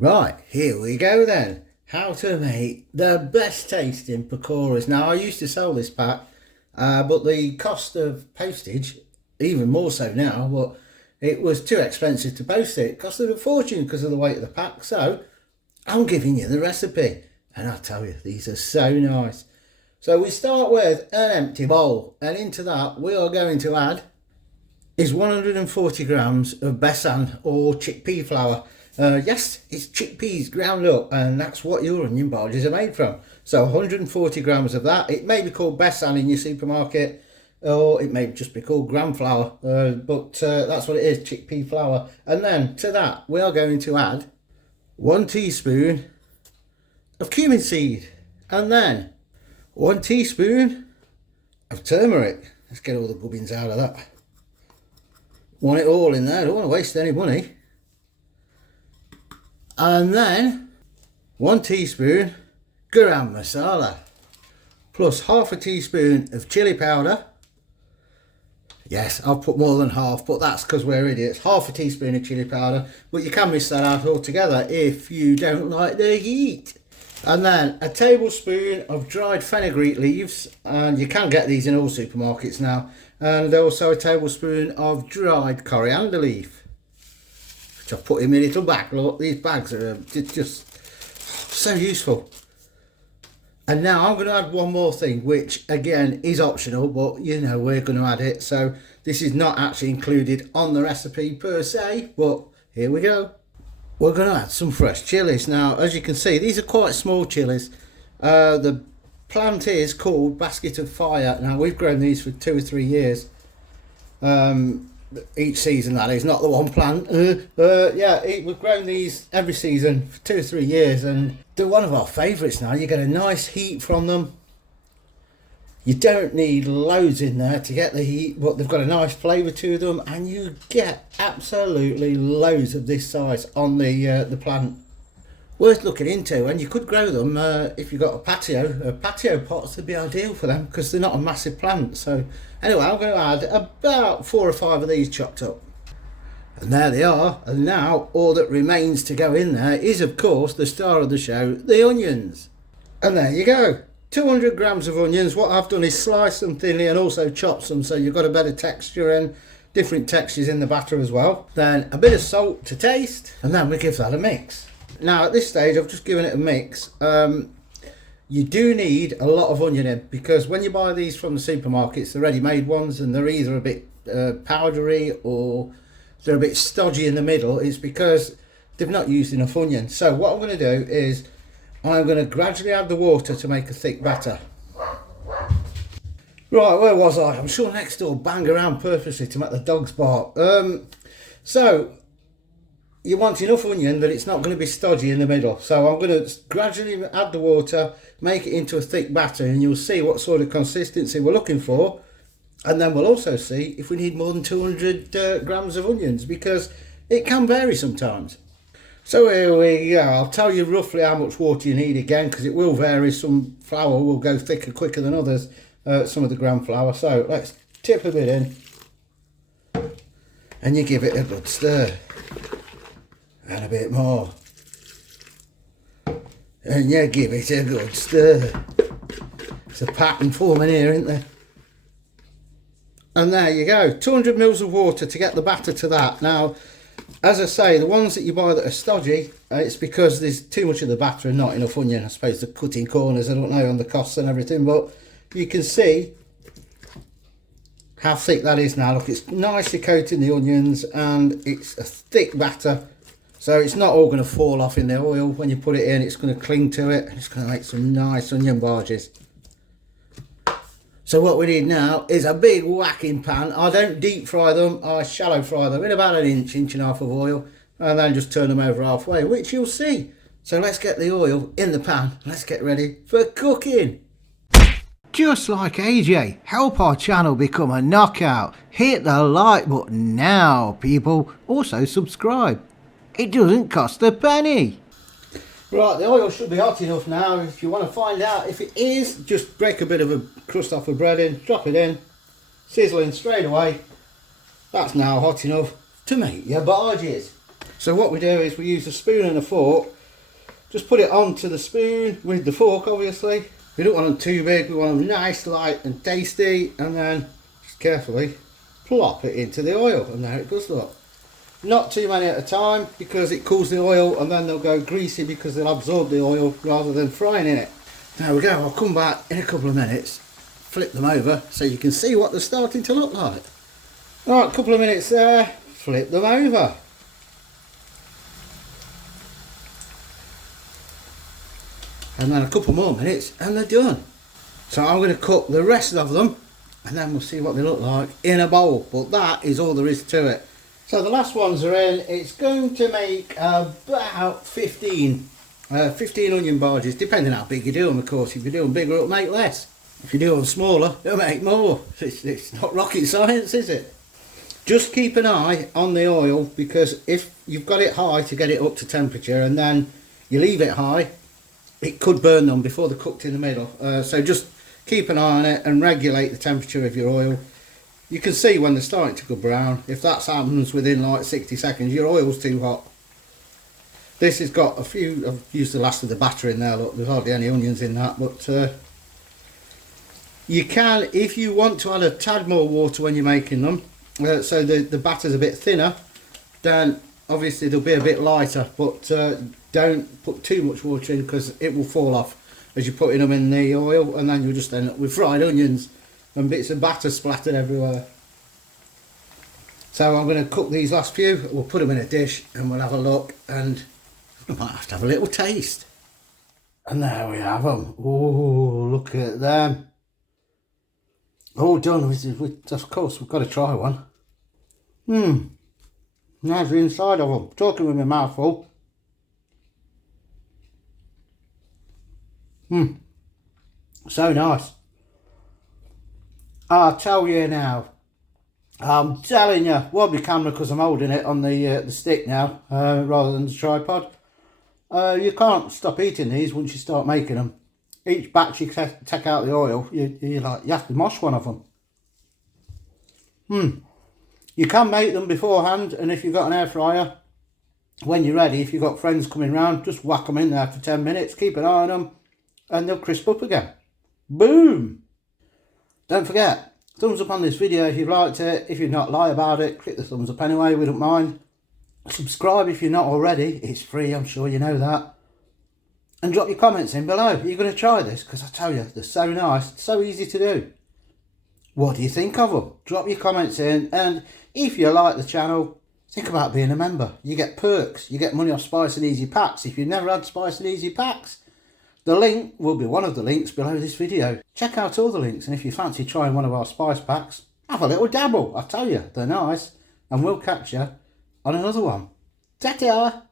Right, here we go then. How to make the best tasting pakoras. Now, I used to sell this pack, but the cost of postage, even more so now, but it was too expensive to post it. It costed a fortune because of the weight of the pack. So, I'm giving you the recipe. And I tell you, these are so nice. So, we start with an empty bowl. And into that, we are going to add is 140 grams of besan or chickpea flour. Yes, it's chickpeas ground up, and that's what your onion bhajis are made from. So 140 grams of that. It may be called besan in your supermarket, or it may just be called gram flour, but that's what it is, chickpea flour. And then to that, we are going to add 1 teaspoon of cumin seed, and then 1 teaspoon of turmeric. Let's get all the gubbins out of that. Want it all in there, don't want to waste any money. And then 1 teaspoon garam masala, plus half a teaspoon of chili powder. Yes, I've put more than half, but that's because we're idiots. Half a teaspoon of chili powder, but you can miss that out altogether if you don't like the heat. And then a tablespoon of dried fenugreek leaves, and you can get these in all supermarkets now. And also a tablespoon of dried coriander leaf, which I've put in my little bag. Look, these bags are just so useful. And now I'm going to add one more thing, which again is optional, but you know we're going to add it. So this is not actually included on the recipe per se, but here we go. We're going to add some fresh chilies. Now, as you can see, these are quite small chilies. The plant is called Basket of Fire. Now, we've grown these for 2 or 3 years. Each season, that is, not the one plant. We've grown these every season for 2 or 3 years, and they're one of our favourites now. You get a nice heat from them. You don't need loads in there to get the heat, but they've got a nice flavour to them, and you get absolutely loads of this size on the plant. Worth looking into, and you could grow them if you've got a patio. Patio pots would be ideal for them because they're not a massive plant. So anyway, I'm going to add about 4 or 5 of these chopped up. And there they are. And now all that remains to go in there is, of course, the star of the show, the onions. And there you go. 200 grams of onions. What I've done is slice them thinly and also chop them so you've got a better texture and different textures in the batter as well. Then a bit of salt to taste, and then we give that a mix. Now at this stage I've just given it a mix. You do need a lot of onion in, because when you buy these from the supermarkets, the ready-made ones, and they're either a bit powdery or they're a bit stodgy in the middle, it's because they've not used enough onion. So what I'm going to do is I'm going to gradually add the water to make a thick batter. Right, where was I? I'm sure next door bang around purposely to make the dogs bark. So you want enough onion that it's not going to be stodgy in the middle. So I'm going to gradually add the water, make it into a thick batter, and you'll see what sort of consistency we're looking for. And then we'll also see if we need more than 200 grams of onions, because it can vary sometimes. So here we go. I'll tell you roughly how much water you need again, because it will vary. Some flour will go thicker quicker than others, some of the gram flour. So let's tip a bit in, and you give it a good stir. And a bit more. And you give it a good stir. It's a pattern forming here, isn't there? And there you go. 200 mils of water to get the batter to that. Now, as I say, the ones that you buy that are stodgy, it's because there's too much of the batter and not enough onion. I suppose they're cutting corners, I don't know, on the costs and everything. But you can see how thick that is now. Look, it's nicely coating the onions, and it's a thick batter. So it's not all going to fall off in the oil when you put it in. It's going to cling to it, and it's going to make some nice onion bhajis. So what we need now is a big whacking pan. I don't deep fry them, I shallow fry them in about an inch, inch and a half of oil, and then just turn them over halfway, which you'll see. So let's get the oil in the pan. Let's get ready for cooking. Just like AJ, help our channel become a knockout. Hit the like button now, people. Also subscribe. It doesn't cost a penny. Right, the oil should be hot enough now. If you want to find out if it is, just break a bit of a crust off of bread in, drop it in, sizzling straight away. That's now hot enough to make your bhajis. So what we do is we use a spoon and a fork. Just put it onto the spoon with the fork, obviously. We don't want them too big, we want them nice, light and tasty. And then just carefully plop it into the oil, and there it does look. Not too many at a time, because it cools the oil and then they'll go greasy because they'll absorb the oil rather than frying in it. There we go, I'll come back in a couple of minutes, flip them over so you can see what they're starting to look like. Alright, a couple of minutes there, flip them over. And then a couple more minutes and they're done. So I'm going to cook the rest of them and then we'll see what they look like in a bowl. But that is all there is to it. So the last ones are in. It's going to make about 15 onion bhajis, depending how big you do them, of course. If you do them bigger, it'll make less. If you do them smaller, it'll make more. It's not rocket science, is it? Just keep an eye on the oil, because if you've got it high to get it up to temperature and then you leave it high, it could burn them before they're cooked in the middle. So just keep an eye on it and regulate the temperature of your oil. You can see when they're starting to go brown. If that happens within like 60 seconds, your oil's too hot. This has got a few, I've used the last of the batter in there, look, there's hardly any onions in that, but you can, if you want to add a tad more water when you're making them, so the batter's a bit thinner, then obviously they'll be a bit lighter, but don't put too much water in because it will fall off as you're putting them in the oil, and then you'll just end up with fried onions and bits of batter splattered everywhere. So I'm going to cook these last few, we'll put them in a dish and we'll have a look, and we might have to have a little taste. And there we have them. Oh, look at them. All done. Of course, we've got to try one. There's the inside of them. Talking with my mouth full. So nice. I'll tell you now. I'm telling you. Won't be camera because I'm holding it on the stick now rather than the tripod. You can't stop eating these once you start making them. Each batch you take out the oil, you have to mosh one of them. You can make them beforehand, and if you've got an air fryer, when you're ready, if you've got friends coming round, just whack them in there for 10 minutes, keep an eye on them, and they'll crisp up again. Boom! Don't forget, thumbs up on this video if you've liked it. If you've not, lie about it, click the thumbs up anyway, we don't mind. Subscribe if you're not already, it's free, I'm sure you know that. And drop your comments in below. Are you going to try this? Because I tell you, they're so nice, so easy to do. What do you think of them? Drop your comments in, and if you like the channel, think about being a member. You get perks, you get money off Spice and Easy packs if you've never had Spice and Easy packs. The link will be one of the links below this video. Check out all the links, and if you fancy trying one of our Spice packs, have a little dabble. I tell you, they're nice, and we'll catch you on another one. Ta-ta!